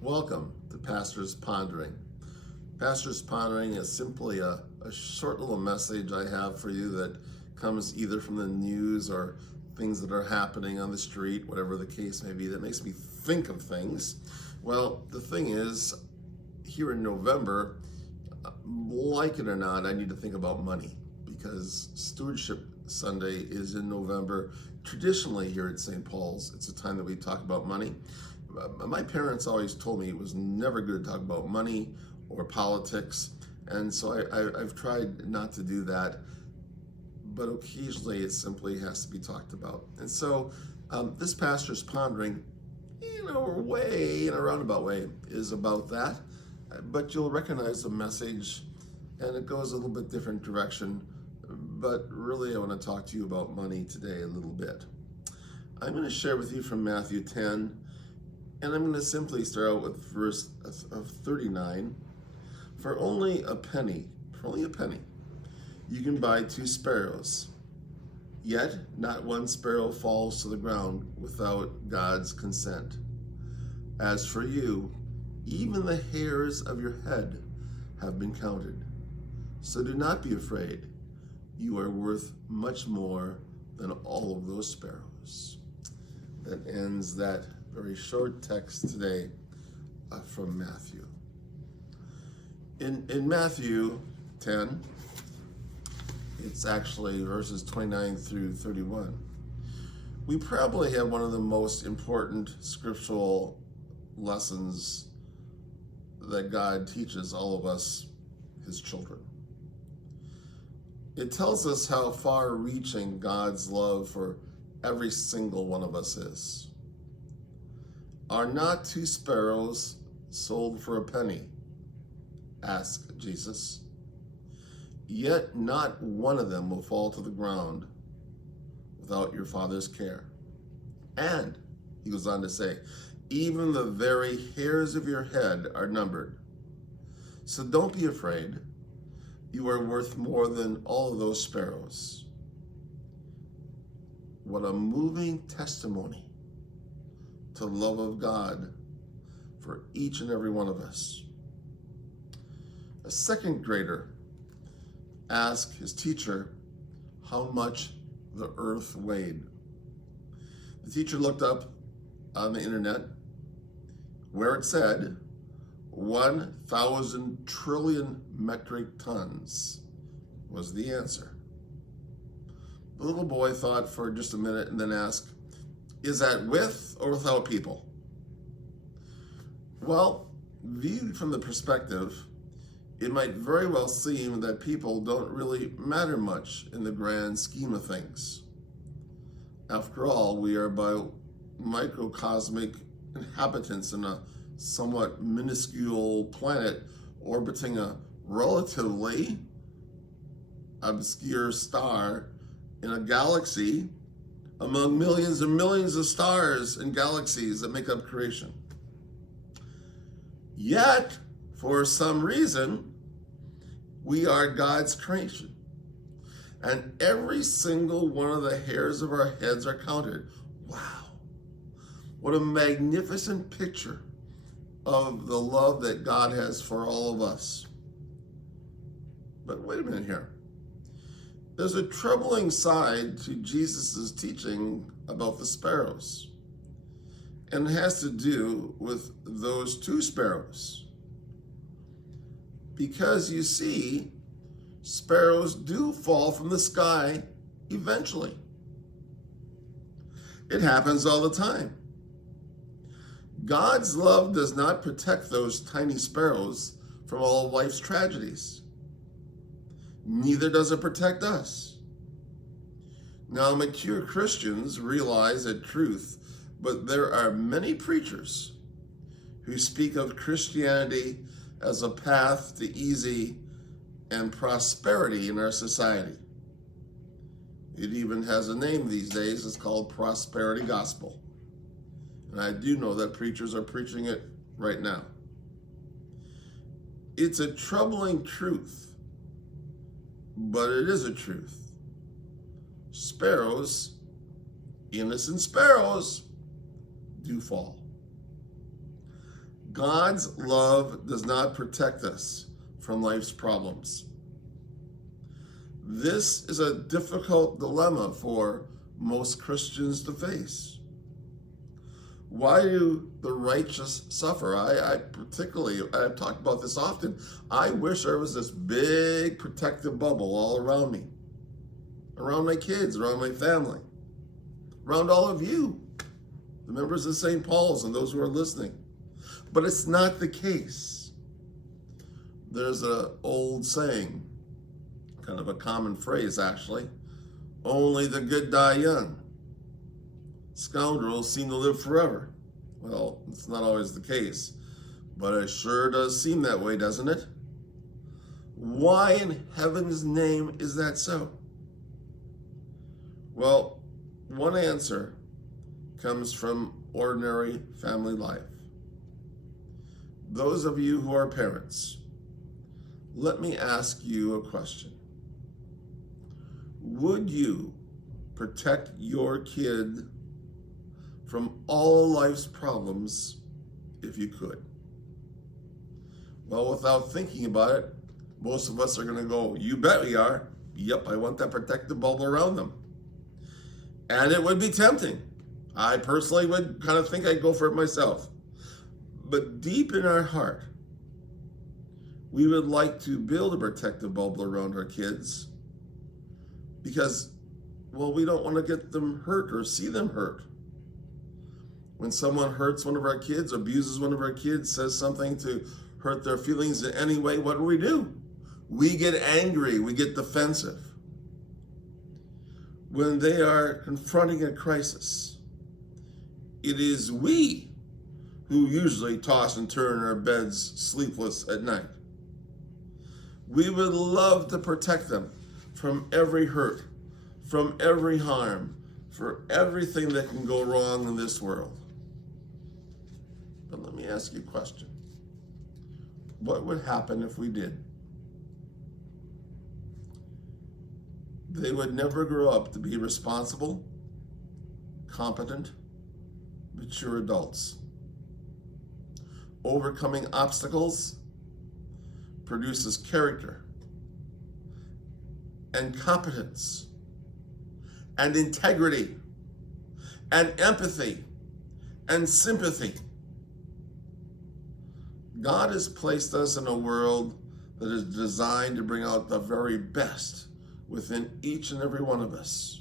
Welcome to Pastor's Pondering. Pastor's Pondering is simply a short little message I have for you that comes either from the news or things that are happening on the street, whatever the case may be, that makes me think of things. Well, the thing is, here in November, like it or not, I need to think about money because Stewardship Sunday is in November. Traditionally here at St. Paul's, it's a time that we talk about money. My parents always told me it was never good to talk about money or politics, and so I've tried not to do that, but occasionally it simply has to be talked about. And so this Pastor's Pondering, way in a roundabout way, is about that, but you'll recognize the message, and it goes a little bit different direction, but really I want to talk to you about money today a little bit. I'm going to share with you from Matthew 10, and I'm going to simply start out with verse of 39. For only a penny, you can buy 2 sparrows. Yet not one sparrow falls to the ground without God's consent. As for you, even the hairs of your head have been counted. So do not be afraid. You are worth much more than all of those sparrows. That ends that very short text today from Matthew. In Matthew 10, it's actually verses 29 through 31. We probably have one of the most important scriptural lessons that God teaches all of us, his children. It tells us how far-reaching God's love for every single one of us is. Are not 2 sparrows sold for a penny? Asked Jesus. Yet not one of them will fall to the ground without your Father's care. And, he goes on to say, even the very hairs of your head are numbered. So don't be afraid. You are worth more than all of those sparrows. What a moving testimony to the love of God for each and every one of us. A second grader asked his teacher how much the earth weighed. The teacher looked up on the internet where it said 1,000 trillion metric tons was the answer. The little boy thought for just a minute and then asked, is that with or without people? Well, viewed from the perspective, it might very well seem that people don't really matter much in the grand scheme of things. After all, we are microcosmic inhabitants in a somewhat minuscule planet orbiting a relatively obscure star in a galaxy among millions and millions of stars and galaxies that make up creation. Yet, for some reason, we are God's creation. And every single one of the hairs of our heads are counted. Wow. What a magnificent picture of the love that God has for all of us. But wait a minute here. There's a troubling side to Jesus' teaching about the sparrows. And it has to do with those 2 sparrows. Because you see, sparrows do fall from the sky eventually. It happens all the time. God's love does not protect those tiny sparrows from all of life's tragedies. Neither does it protect us. Now, mature Christians realize that truth, but there are many preachers who speak of Christianity as a path to easy and prosperity in our society. It even has a name these days. It's called prosperity gospel. And I do know that preachers are preaching it right now. It's a troubling truth, but it is a truth. Sparrows, innocent sparrows, do fall. God's love does not protect us from life's problems. This is a difficult dilemma for most Christians to face. Why do the righteous suffer? I've talked about this often. I wish there was this big protective bubble all around me, around my kids, around my family, around all of you, the members of St. Paul's and those who are listening. But it's not the case. There's an old saying, kind of a common phrase actually, only the good die young. Scoundrels seem to live forever. Well, it's not always the case, but it sure does seem that way, doesn't it? Why in heaven's name is that so? Well, one answer comes from ordinary family life. Those of you who are parents, let me ask you a question. Would you protect your kid from all life's problems if you could? Well, without thinking about it, most of us are going to go, you bet we are. Yep, I want that protective bubble around them. And it would be tempting. I personally would kind of think I'd go for it myself. But deep in our heart, we would like to build a protective bubble around our kids because, well, we don't want to get them hurt or see them hurt. When someone hurts one of our kids, abuses one of our kids, says something to hurt their feelings in any way, what do? We get angry, we get defensive. When they are confronting a crisis, it is we who usually toss and turn in our beds sleepless at night. We would love to protect them from every hurt, from every harm, for everything that can go wrong in this world. But let me ask you a question. What would happen if we did? They would never grow up to be responsible, competent, mature adults. Overcoming obstacles produces character and competence and integrity and empathy and sympathy. God has placed us in a world that is designed to bring out the very best within each and every one of us.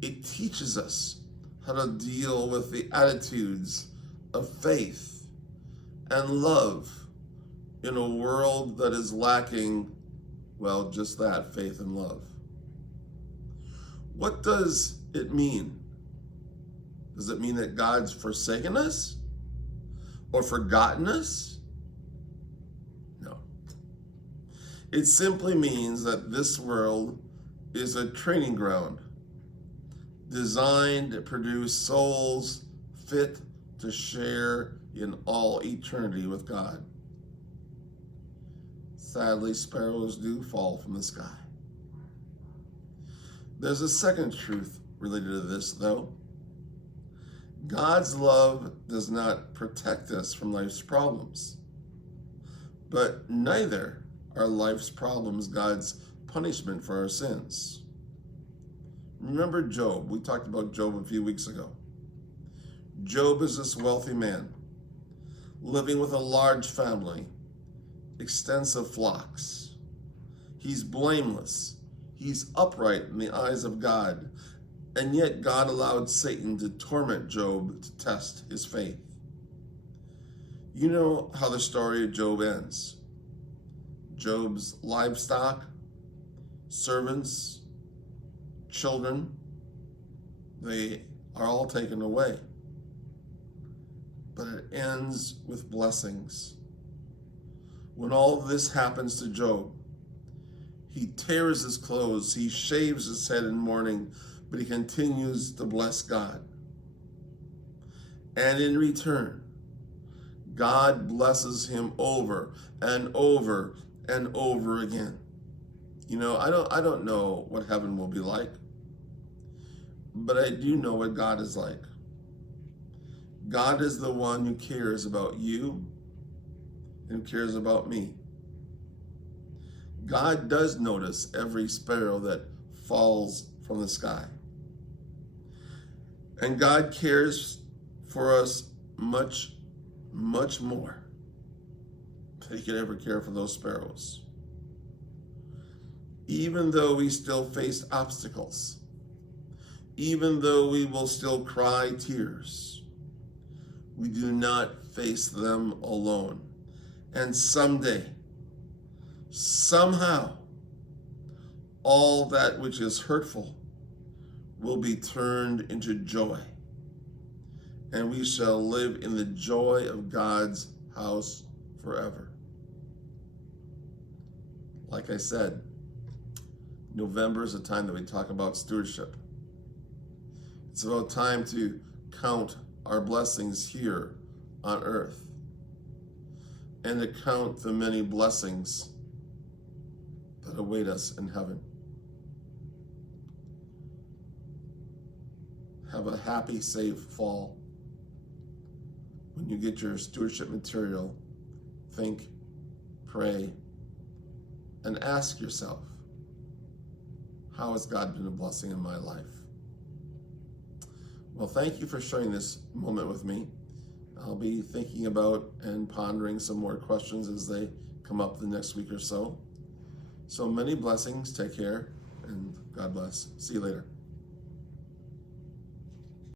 It teaches us how to deal with the attitudes of faith and love in a world that is lacking, well, just that, faith and love. What does it mean? Does it mean that God's forsaken us or forgotten us? No. It simply means that this world is a training ground designed to produce souls fit to share in all eternity with God. Sadly, sparrows do fall from the sky. There's a second truth related to this, though. God's love does not protect us from life's problems, but neither are life's problems God's punishment for our sins. Remember Job. We talked about Job a few weeks ago. Job is this wealthy man, living with a large family, extensive flocks. He's blameless. He's upright in the eyes of God. And yet God allowed Satan to torment Job to test his faith. You know how the story of Job ends. Job's livestock, servants, children, they are all taken away. But it ends with blessings. When all of this happens to Job, he tears his clothes, he shaves his head in mourning, but he continues to bless God. And in return, God blesses him over and over and over again. You know, I don't know what heaven will be like, but I do know what God is like. God is the one who cares about you and who cares about me. God does notice every sparrow that falls from the sky. And God cares for us much, much more than he could ever care for those sparrows. Even though we still face obstacles, even though we will still cry tears, we do not face them alone. And someday, somehow, all that which is hurtful will be turned into joy, and we shall live in the joy of God's house forever. Like I said, November is a time that we talk about stewardship. It's about time to count our blessings here on earth and to count the many blessings that await us in heaven. Have a happy, safe fall. When you get your stewardship material, think, pray, and ask yourself, how has God been a blessing in my life? Well, thank you for sharing this moment with me. I'll be thinking about and pondering some more questions as they come up the next week or so. So many blessings. Take care, and God bless. See you later.